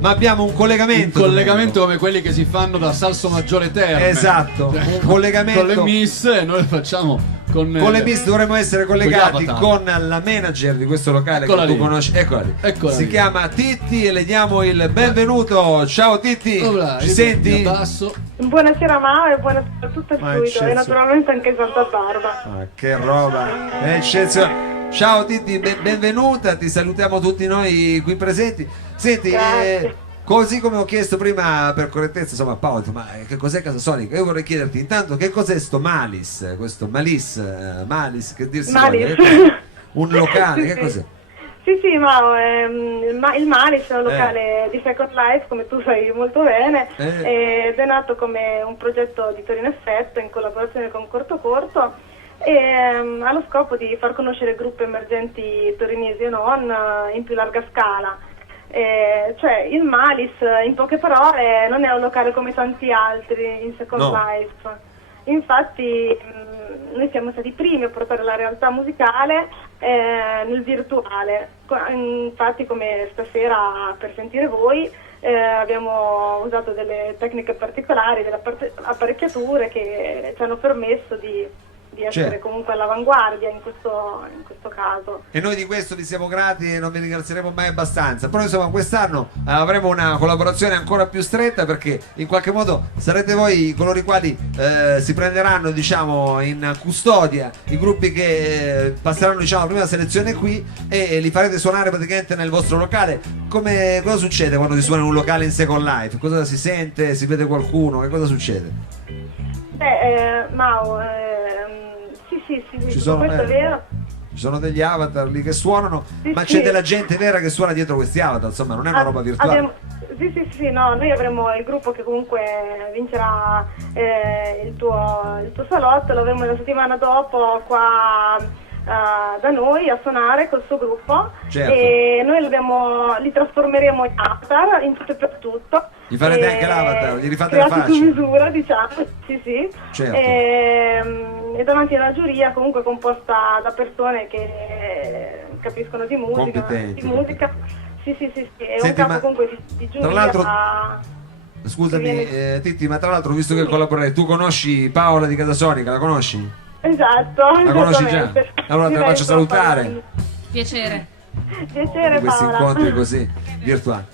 ma abbiamo un collegamento. Un collegamento come quelli che si fanno da Salso Maggiore Terme. Esatto, un collegamento con le miss, e noi lo facciamo con le miss. Dovremmo essere collegati con con la manager di questo locale. Eccola che tu lì. conosci. Eccola lì. Eccola si lì. chiama Titti e le diamo il benvenuto. Ciao Titti, ci senti? Buonasera Mao e buonasera a tutto il fluido e naturalmente anche Santa Barba. Ah, che roba eccezionale. Ciao Titti, benvenuta, ti salutiamo tutti noi qui presenti. Senti, così come ho chiesto prima per correttezza, insomma, Paolo, ma che cos'è Casasonica? Io vorrei chiederti intanto che cos'è sto Malice, questo Malice, che dirsi Malice. Un locale, sì, che cos'è? Sì, Mao, il Malice è un locale di Second Life, come tu sai molto bene, ed è nato come un progetto di Torino Effetto in collaborazione con Corto Corto e ha lo scopo di far conoscere gruppi emergenti torinesi e non in più larga scala. Cioè il Malice, in poche parole, non è un locale come tanti altri in Second Life. Infatti noi siamo stati i primi a portare la realtà musicale nel virtuale. Infatti, come stasera per sentire voi, abbiamo usato delle tecniche particolari, delle apparecchiature che ci hanno permesso di essere comunque all'avanguardia in questo caso. E noi di questo vi siamo grati e non vi ringrazieremo mai abbastanza. Però insomma quest'anno avremo una collaborazione ancora più stretta, perché in qualche modo sarete voi coloro i quali si prenderanno, diciamo, in custodia i gruppi che passeranno, diciamo, la prima selezione qui e li farete suonare praticamente nel vostro locale. Cosa succede quando si suona in un locale in Second Life? Cosa si sente? Si vede qualcuno? Che cosa succede? Mao, sì, questo è vero. Ci sono degli avatar lì che suonano, ma c'è della gente vera che suona dietro questi avatar, insomma non è una roba virtuale. No, noi avremo il gruppo che comunque vincerà il tuo salotto, lo avremo la settimana dopo qua da noi a suonare col suo gruppo, e noi li trasformeremo in avatar in tutto e per tutto. Gli farete anche l'avatar, gli rifate la faccia? Su misura, diciamo, sì. Certo. E davanti a una giuria comunque composta da persone che capiscono di musica. Competenti. Sì, è Senti, un capo comunque di giuria. Tra l'altro, scusami Titti, ma tra l'altro, visto che collaborerai, tu conosci Paola di Casasonica, la conosci? Esatto. La conosci già? Allora te la faccio salutare. Piacere Questi Paola. incontri così virtuali.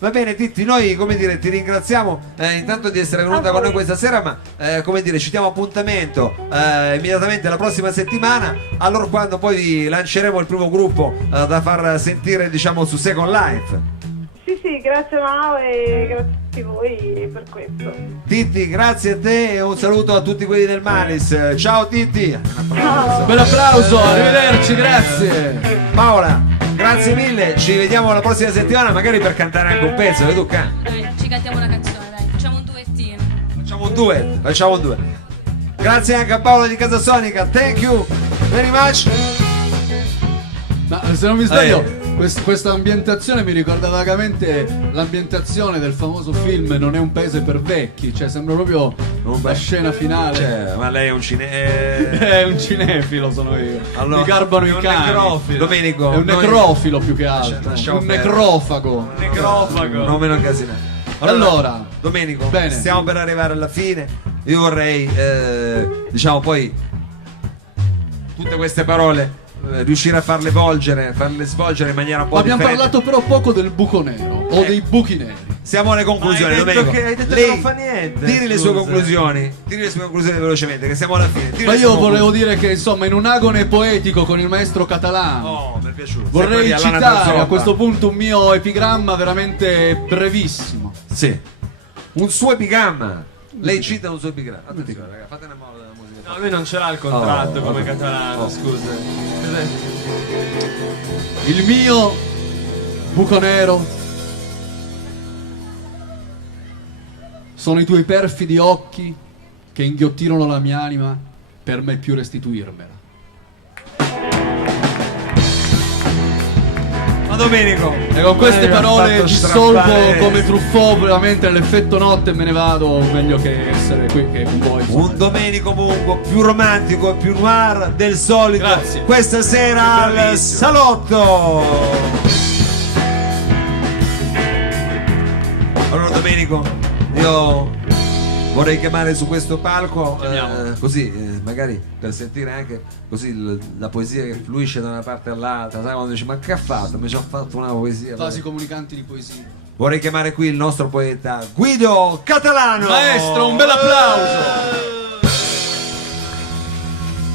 Va bene Titti, noi come dire ti ringraziamo intanto di essere venuta con noi questa sera, ma come dire ci diamo appuntamento immediatamente la prossima settimana, allora quando poi lanceremo il primo gruppo da far sentire, diciamo, su Second Life. Sì, grazie Mao e grazie a voi per questo. Titti, grazie a te e un saluto a tutti quelli del Malice. Ciao Titti. Ciao. Bel applauso, arrivederci, grazie. Paola, grazie mille, ci vediamo la prossima settimana, magari per cantare anche un pezzo, che tu canti. Dai, ci cantiamo una canzone, dai, facciamo un duettino. Facciamo un duet. Grazie anche a Paola di Casasonica, thank you very much. Ma se non mi sbaglio, questa ambientazione mi ricorda vagamente l'ambientazione del famoso film Non è un paese per vecchi, cioè sembra proprio la scena finale. Ma lei è un è un cinefilo, sono io. Allora, mi garbano i cani. Necrofilo. Domenico, è un necrofilo più che altro. Un necrofago. Non me lo incasinare. Allora, Domenico, bene. Stiamo per arrivare alla fine. Io vorrei, diciamo, poi tutte queste parole riuscire a farle svolgere in maniera un po' Abbiamo differente. parlato però poco del buco nero o dei buchi neri. Siamo alle conclusioni, Domenico. Hai detto Lei che non fa niente. tiri le sue conclusioni velocemente, che siamo alla fine. Ma io volevo dire che insomma in un agone poetico con il maestro Catalano mi è piaciuto. vorrei citare a questo punto un mio epigramma veramente brevissimo. Sì. Un suo epigramma. Lei cita un suo epigramma. Attenzione, ragazzi, fate una moda della musica. No, lui non ce l'ha il contratto come Catalano, scusa. Il mio buco nero sono i tuoi perfidi occhi che inghiottirono la mia anima per mai più restituirmela. Ma Domenico, E con queste parole fatto dissolvo strappare. come Truffaut veramente l'effetto notte e me ne vado, meglio che essere qui che con voi. un Domenico Mungo più romantico e più noir del solito. Grazie. Questa sera al salotto. Allora Domenico, io vorrei chiamare su questo palco così magari per sentire anche così la poesia che fluisce da una parte all'altra, sai quando dici ma che ha fatto? Mi sono fatto una poesia. Vasi comunicanti di poesia. Vorrei chiamare qui il nostro poeta Guido Catalano. Maestro, un bel applauso.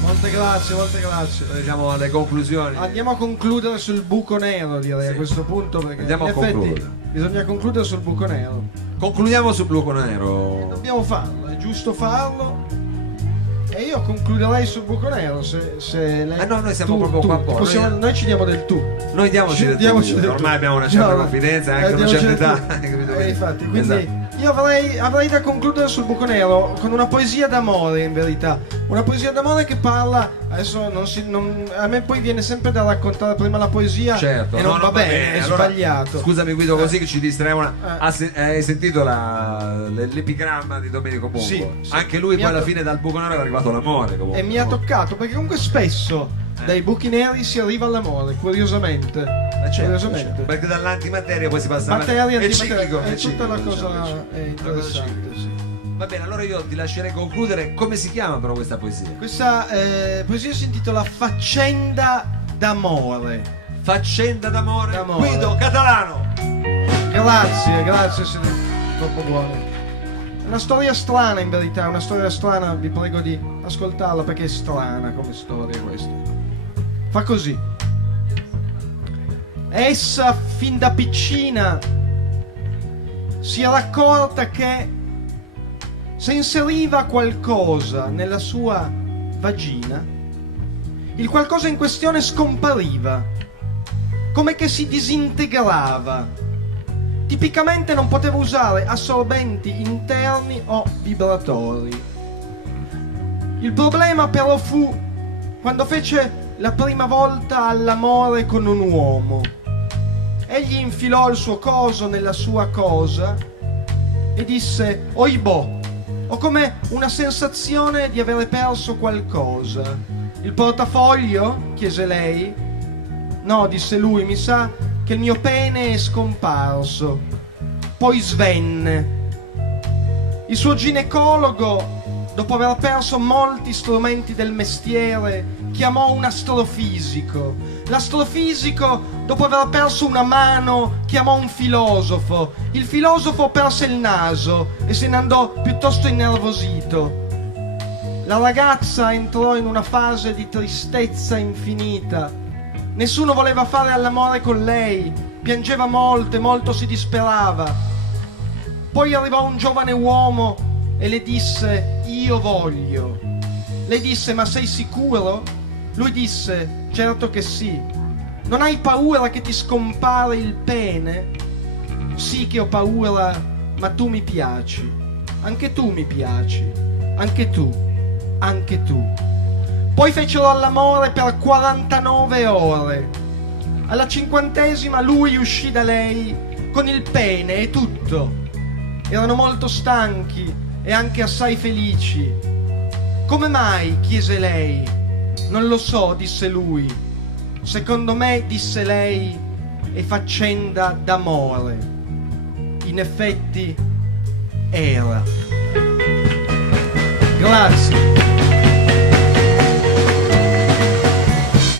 Molte grazie, molte grazie. Diciamo alle conclusioni. Andiamo a concludere sul buco nero, direi, Sì. a questo punto, perché Andiamo in a effetti concludere. bisogna concludere sul buco nero. Concludiamo sul buco nero. Dobbiamo farlo, è giusto farlo. E io concluderei sul buco nero se lei... No, noi siamo proprio qua fuori. Noi ci diamo del tu. Noi diamoci del Diamoci tuo, del ormai tu. abbiamo una certa No, confidenza e anche una diamoci certa del età. tu. Capito? Quindi- Infatti, quindi Esatto. io avrei da concludere sul buco nero con una poesia d'amore, in verità. Una poesia d'amore che parla, adesso a me poi viene sempre da raccontare prima la poesia Certo, e no, non va bene, è Allora, sbagliato. Scusami Guido, così che ci distraiamo. Eh. Hai sentito l'epigramma di Domenico Pongo? Sì, sì. Anche lui Mi poi ha alla to- fine dal buco nero è arrivato l'amore comunque. E mi ha toccato perché comunque spesso dai buchi neri si arriva all'amore, curiosamente. Certo, Curiosamente. certo. Perché dall'antimateria poi si passa Materia, è antimateria, ciclico, è tutta ciclico, la diciamo, cosa è interessante, sì. Va bene, allora io ti lascerei concludere. Come si chiama però questa poesia? Questa poesia si intitola Faccenda d'amore. Faccenda d'amore, D'amore. Guido Catalano. Grazie, siete troppo buoni. È una storia strana in verità, è una storia strana, vi prego di ascoltarla perché è strana come storia questa. Fa così. Essa fin da piccina si era accorta che se inseriva qualcosa nella sua vagina, il qualcosa in questione scompariva, come che si disintegrava. Tipicamente non poteva usare assorbenti interni o vibratori. Il problema però fu quando fece la prima volta all'amore con un uomo. Egli infilò il suo coso nella sua cosa e disse: oibò, ho come una sensazione di avere perso qualcosa. Il portafoglio? Chiese lei. No, disse lui, mi sa che il mio pene è scomparso. Poi svenne. Il suo ginecologo, dopo aver perso molti strumenti del mestiere, chiamò un astrofisico. L'astrofisico, dopo aver perso una mano, chiamò un filosofo. Il filosofo perse il naso e se ne andò piuttosto innervosito. La ragazza entrò in una fase di tristezza infinita. Nessuno voleva fare all'amore con lei, piangeva molto si disperava. Poi arrivò un giovane uomo e le disse: io voglio. Lei disse: ma sei sicuro? Lui disse: certo che sì. Non hai paura che ti scompare il pene? Sì che ho paura, ma tu mi piaci. Anche tu mi piaci. Anche tu. Anche tu. Poi fecero all'amore per 49 ore. Alla 50ª lui uscì da lei con il pene e tutto. Erano molto stanchi e anche assai felici. Come mai? Chiese lei. Non lo so, disse lui. Secondo me, disse lei, è faccenda d'amore. In effetti era. Grazie.